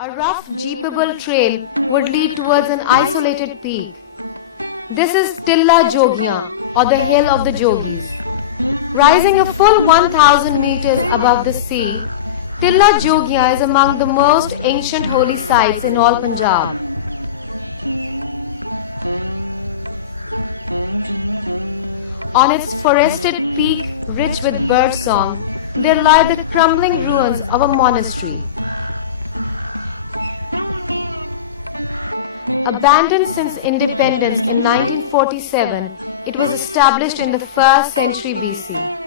A rough, jeepable trail would lead towards an isolated peak. This is Tilla Jogian, or the Hill of the Jogis. Rising a full 1000 meters above the sea, Tilla Jogian is among the most ancient holy sites in all Punjab. On its forested peak, rich with bird song, there lie the crumbling ruins of a monastery. Abandoned since independence in 1947, it was established in the 1st century BC.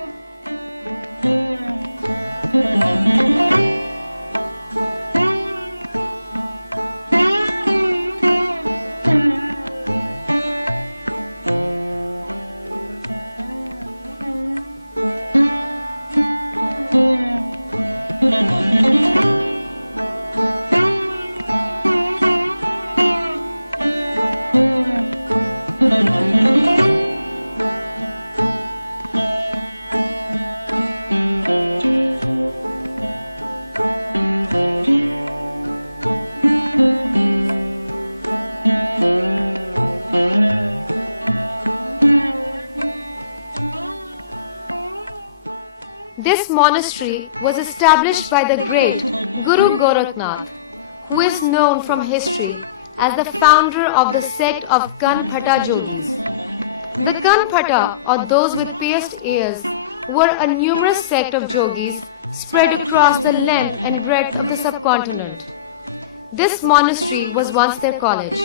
This monastery was established by the great Guru Gorakhnath, who is known from history as the founder of the sect of Kanphata Jogis. The Kanphata, or those with pierced ears, were a numerous sect of Jogis spread across the length and breadth of the subcontinent. This monastery was once their college.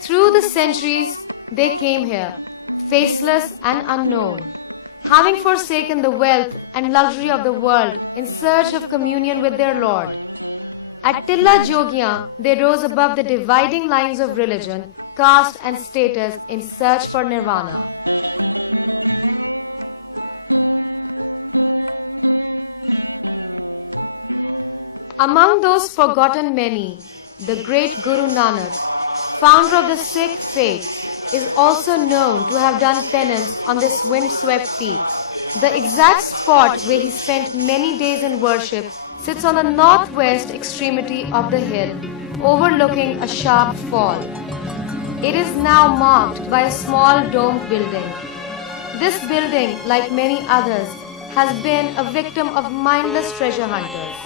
Through the centuries, they came here, faceless and unknown, having forsaken the wealth and luxury of the world in search of communion with their Lord. At Tilla Jogian, they rose above the dividing lines of religion, caste and status in search for nirvana. Among those forgotten many, the great Guru Nanak, founder of the Sikh faith, is also known to have done penance on this wind-swept peak. The exact spot where he spent many days in worship sits on the northwest extremity of the hill, overlooking a sharp fall. It is now marked by a small domed building. This building, like many others, has been a victim of mindless treasure hunters.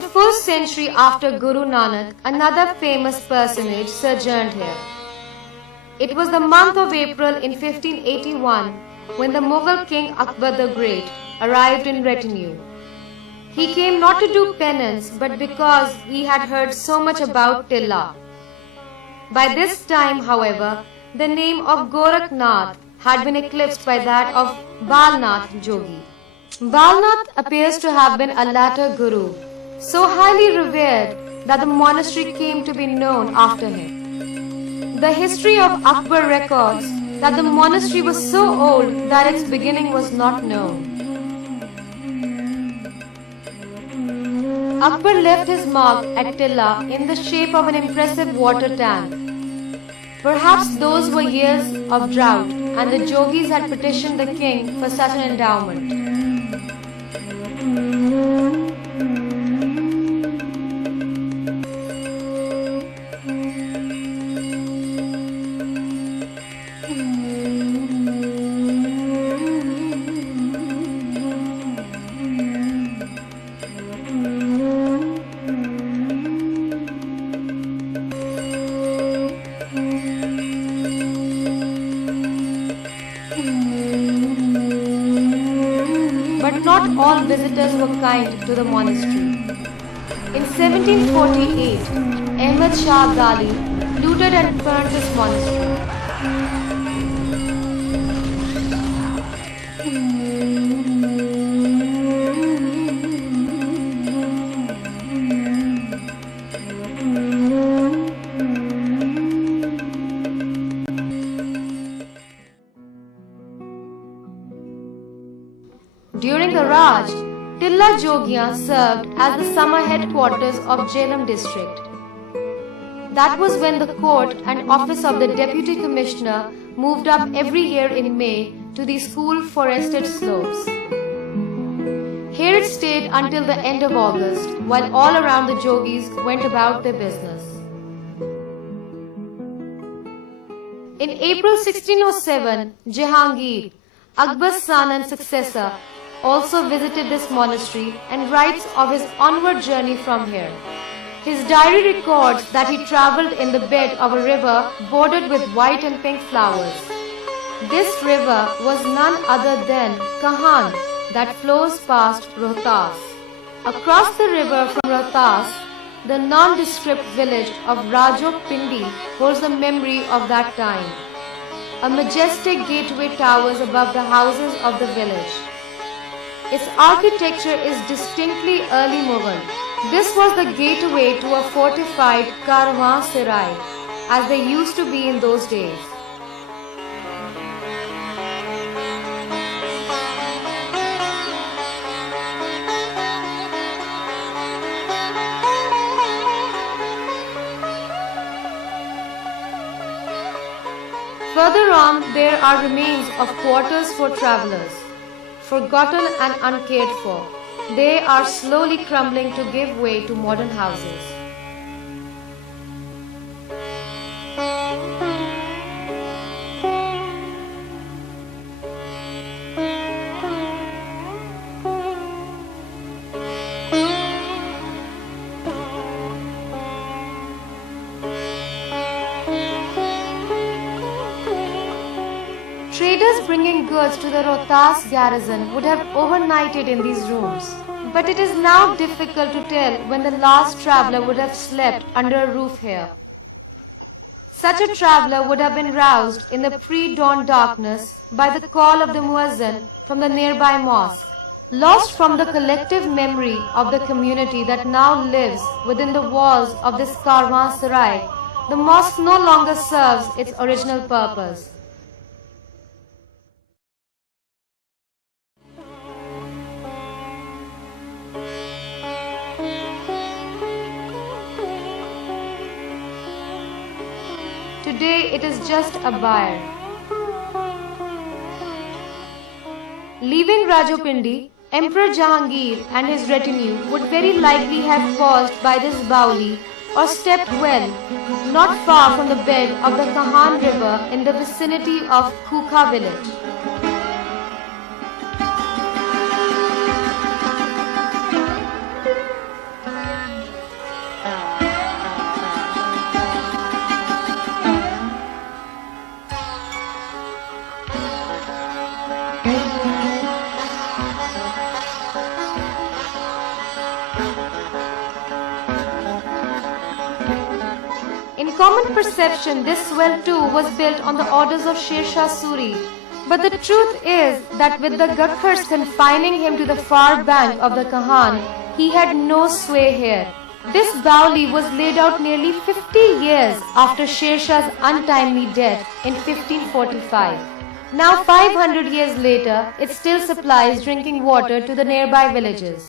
A full century after Guru Nanak, another famous personage sojourned here. It was the month of April in 1581 when the Mughal king Akbar the Great arrived in retinue. He came not to do penance but because he had heard so much about Tilla. By this time, however, the name of Gorakhnath had been eclipsed by that of Balnath Jogi. Balnath appears to have been a latter guru, so highly revered that the monastery came to be known after him. The history of Akbar records that the monastery was so old that its beginning was not known. Akbar left his mark at Tilla in the shape of an impressive water tank. Perhaps those were years of drought and the Jogis had petitioned the king for such an endowment. But not all visitors were kind to the monastery. In 1748, Ahmad Shah Abdali looted and burned this monastery. During the Raj, Tilla Jogian served as the summer headquarters of Jhelum district. That was when the court and office of the deputy commissioner moved up every year in May to these cool forested slopes. Here it stayed until the end of August, while all around the Jogis went about their business. In April 1607, Jahangir, Akbar's son and successor, also visited this monastery and writes of his onward journey from here. His diary records that he travelled in the bed of a river bordered with white and pink flowers. This river was none other than Kahan that flows past Rohtas. Across the river from Rohtas, the nondescript village of Rajopindi holds the memory of that time. A majestic gateway towers above the houses of the village. Its architecture is distinctly early Mughal. This was the gateway to a fortified caravanserai, as they used to be in those days. Further on, there are remains of quarters for travellers. Forgotten and uncared for, they are slowly crumbling to give way to modern houses. Traders bringing goods to the Rohtas garrison would have overnighted in these rooms. But it is now difficult to tell when the last traveller would have slept under a roof here. Such a traveller would have been roused in the pre-dawn darkness by the call of the muezzin from the nearby mosque. Lost from the collective memory of the community that now lives within the walls of this caravanserai, the mosque no longer serves its original purpose. Today it is just a byre. Leaving Rajopindi, Emperor Jahangir and his retinue would very likely have paused by this Bauli or stepped well, not far from the bed of the Kahan river in the vicinity of Kukha village. In common perception, this well too was built on the orders of Sher Shah Suri. But the truth is that with the Gakhars confining him to the far bank of the Kahan, he had no sway here. This Baoli was laid out nearly 50 years after Sher Shah's untimely death in 1545. Now 500 years later, it still supplies drinking water to the nearby villages.